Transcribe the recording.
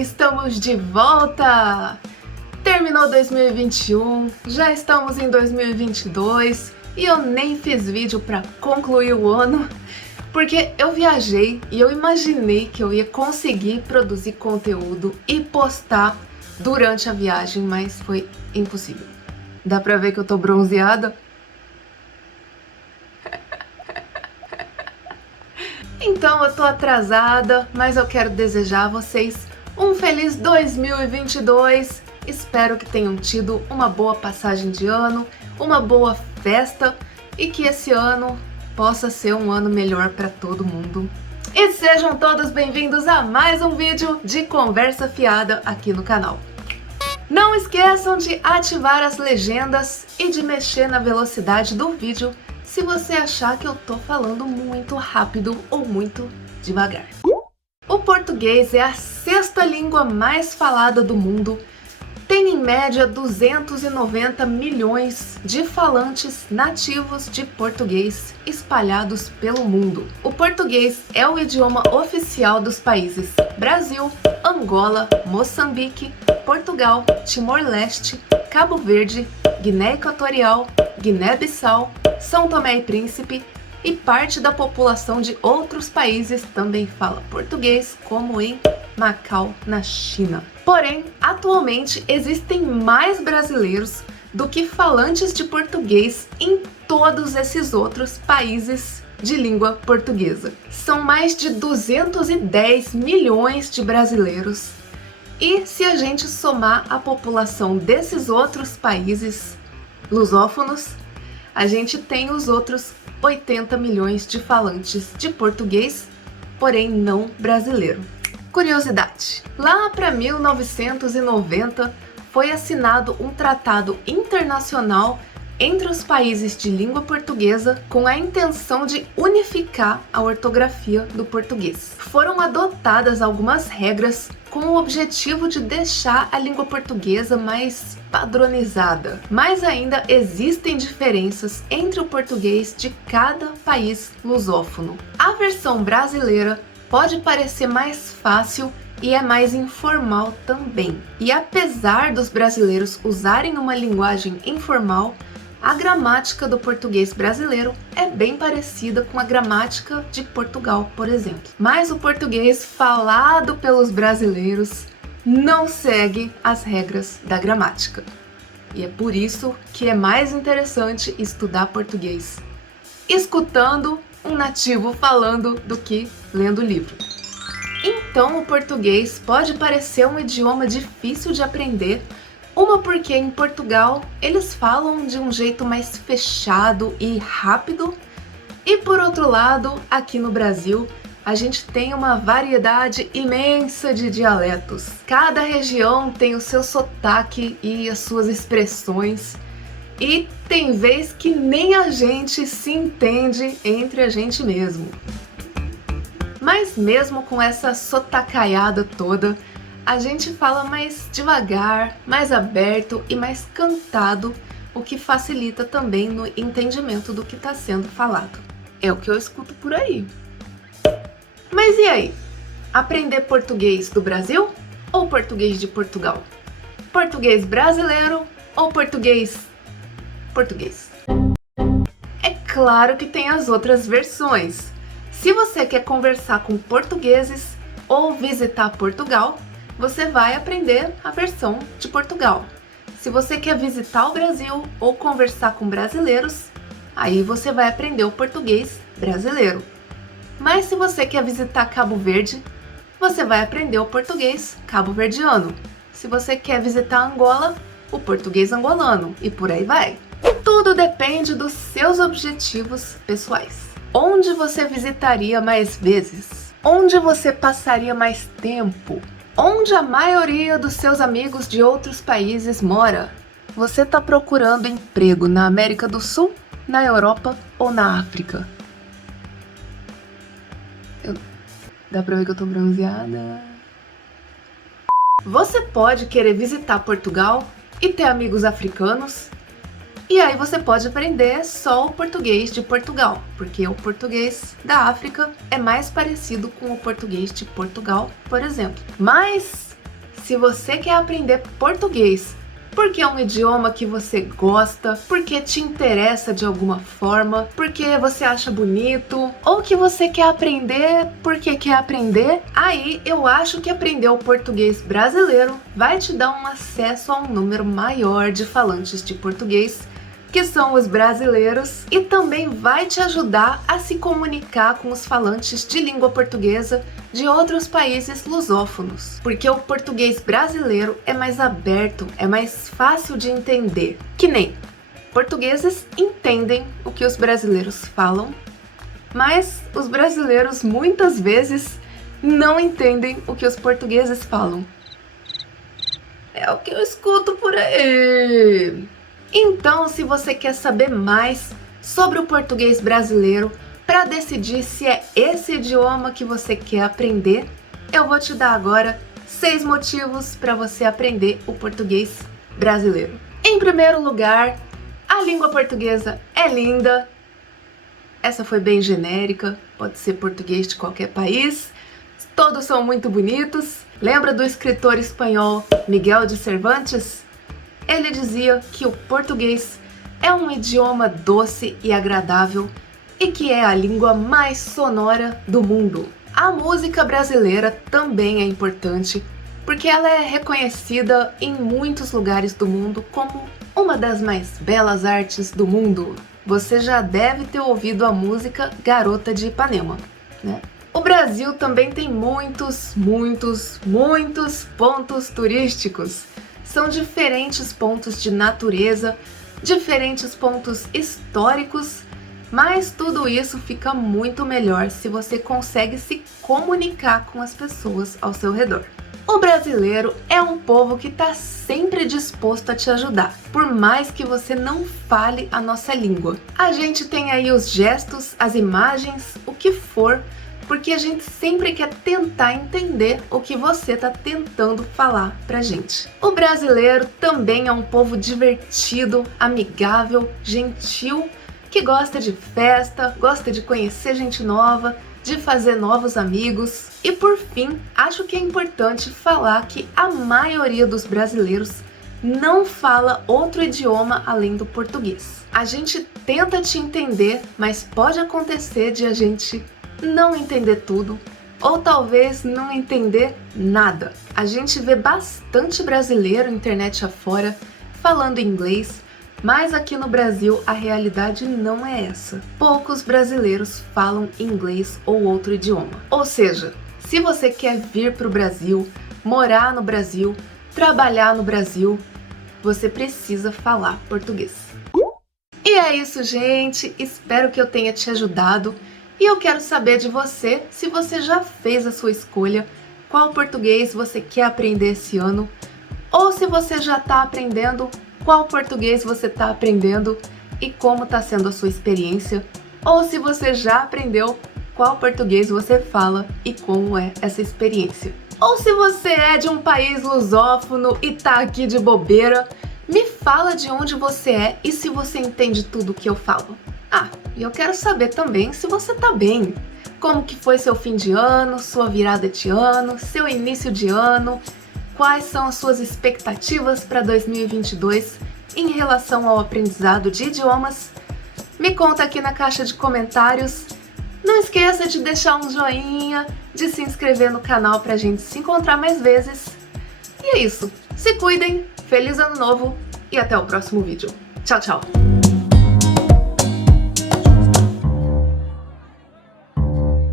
estamos de volta! Terminou 2021, já estamos em 2022 e eu nem fiz vídeo para concluir o ano porque eu viajei e eu imaginei que eu ia conseguir produzir conteúdo e postar durante a viagem, mas foi impossível. Dá pra ver que eu tô bronzeada? Então eu tô atrasada, mas eu quero desejar a vocês um feliz 2022. Espero que tenham tido uma boa passagem de ano, uma boa festa e que esse ano possa ser um ano melhor para todo mundo. E sejam todos bem-vindos a mais um vídeo de conversa fiada aqui no canal. Não esqueçam de ativar as legendas e de mexer na velocidade do vídeo se você achar que eu tô falando muito rápido ou muito devagar. O português é a sexta língua mais falada do mundo, tem em média 290 milhões de falantes nativos de português espalhados pelo mundo. O português é o idioma oficial dos países Brasil, Angola, Moçambique, Portugal, Timor-Leste, Cabo Verde, Guiné Equatorial, Guiné-Bissau, São Tomé e Príncipe, e parte da população de outros países também fala português, como em Macau, na China. Porém, atualmente existem mais brasileiros do que falantes de português em todos esses outros países de língua portuguesa. São mais de 210 milhões de brasileiros. E se a gente somar a população desses outros países lusófonos, a gente tem os outros 80 milhões de falantes de português, porém não brasileiro. Curiosidade: lá para 1990 foi assinado um tratado internacional entre os países de língua portuguesa com a intenção de unificar a ortografia do português. Foram adotadas algumas regras com o objetivo de deixar a língua portuguesa mais padronizada. Mas ainda existem diferenças entre o português de cada país lusófono. A versão brasileira pode parecer mais fácil e é mais informal também. E apesar dos brasileiros usarem uma linguagem informal, a gramática do português brasileiro é bem parecida com a gramática de Portugal, por exemplo. Mas o português falado pelos brasileiros não segue as regras da gramática. E é por isso que é mais interessante estudar português escutando um nativo falando do que lendo o livro. Então o português pode parecer um idioma difícil de aprender, uma porque em Portugal eles falam de um jeito mais fechado e rápido, e por outro lado, aqui no Brasil, a gente tem uma variedade imensa de dialetos. Cada região tem o seu sotaque e as suas expressões, e tem vez que nem a gente se entende entre a gente mesmo. Mas mesmo com essa sotacaiada toda, a gente fala mais devagar, mais aberto e mais cantado, o que facilita também no entendimento do que está sendo falado. É o que eu escuto por aí. Mas e aí? Aprender português do Brasil ou português de Portugal? Português brasileiro ou português português? É claro que tem as outras versões. Se você quer conversar com portugueses ou visitar Portugal, você vai aprender a versão de Portugal. Se você quer visitar o Brasil ou conversar com brasileiros, aí você vai aprender o português brasileiro. Mas se você quer visitar Cabo Verde, você vai aprender o português cabo-verdiano. Se você quer visitar Angola, o português angolano, e por aí vai. Tudo depende dos seus objetivos pessoais. Onde você visitaria mais vezes? Onde você passaria mais tempo? Onde a maioria dos seus amigos de outros países mora? Você está procurando emprego na América do Sul, na Europa ou na África? Dá pra ver que eu tô bronzeada? Você pode querer visitar Portugal e ter amigos africanos, e aí você pode aprender só o português de Portugal, porque o português da África é mais parecido com o português de Portugal, por exemplo. Mas se você quer aprender português porque é um idioma que você gosta, porque te interessa de alguma forma, porque você acha bonito, ou que você quer aprender porque quer aprender, aí eu acho que aprender o português brasileiro vai te dar um acesso a um número maior de falantes de português, que são os brasileiros, e também vai te ajudar a se comunicar com os falantes de língua portuguesa de outros países lusófonos, porque o português brasileiro é mais aberto, é mais fácil de entender. Que nem portugueses entendem o que os brasileiros falam, mas os brasileiros muitas vezes não entendem o que os portugueses falam. É o que eu escuto por aí. Então, se você quer saber mais sobre o português brasileiro, para decidir se é esse idioma que você quer aprender, eu vou te dar agora 6 motivos para você aprender o português brasileiro. Em primeiro lugar, a língua portuguesa é linda. Essa foi bem genérica, pode ser português de qualquer país. Todos são muito bonitos. Lembra do escritor espanhol Miguel de Cervantes? Ele dizia que o português é um idioma doce e agradável e que é a língua mais sonora do mundo. A música brasileira também é importante porque ela é reconhecida em muitos lugares do mundo como uma das mais belas artes do mundo. Você já deve ter ouvido a música Garota de Ipanema, né? O Brasil também tem muitos pontos turísticos. São diferentes pontos de natureza, diferentes pontos históricos, mas tudo isso fica muito melhor se você consegue se comunicar com as pessoas ao seu redor. O brasileiro é um povo que está sempre disposto a te ajudar, por mais que você não fale a nossa língua. A gente tem aí os gestos, as imagens, o que for, porque a gente sempre quer tentar entender o que você está tentando falar pra gente. O brasileiro também é um povo divertido, amigável, gentil, que gosta de festa, gosta de conhecer gente nova, de fazer novos amigos. E por fim, acho que é importante falar que a maioria dos brasileiros não fala outro idioma além do português. A gente tenta te entender, mas pode acontecer de a gente não entender tudo, ou talvez não entender nada. A gente vê bastante brasileiro internet afora falando inglês, mas aqui no Brasil a realidade não é essa. Poucos brasileiros falam inglês ou outro idioma. Ou seja, se você quer vir para o Brasil, morar no Brasil, trabalhar no Brasil, você precisa falar português. E é isso, gente. Espero que eu tenha te ajudado. E eu quero saber de você, se você já fez a sua escolha, qual português você quer aprender esse ano, ou se você já está aprendendo, qual português você está aprendendo e como está sendo a sua experiência, ou se você já aprendeu, qual português você fala e como é essa experiência. Ou se você é de um país lusófono e tá aqui de bobeira, me fala de onde você é e se você entende tudo que eu falo. E eu quero saber também se você tá bem. Como que foi seu fim de ano, sua virada de ano, seu início de ano? Quais são as suas expectativas para 2022 em relação ao aprendizado de idiomas? Me conta aqui na caixa de comentários. Não esqueça de deixar um joinha, de se inscrever no canal pra gente se encontrar mais vezes. E é isso. Se cuidem, feliz ano novo e até o próximo vídeo. Tchau, tchau!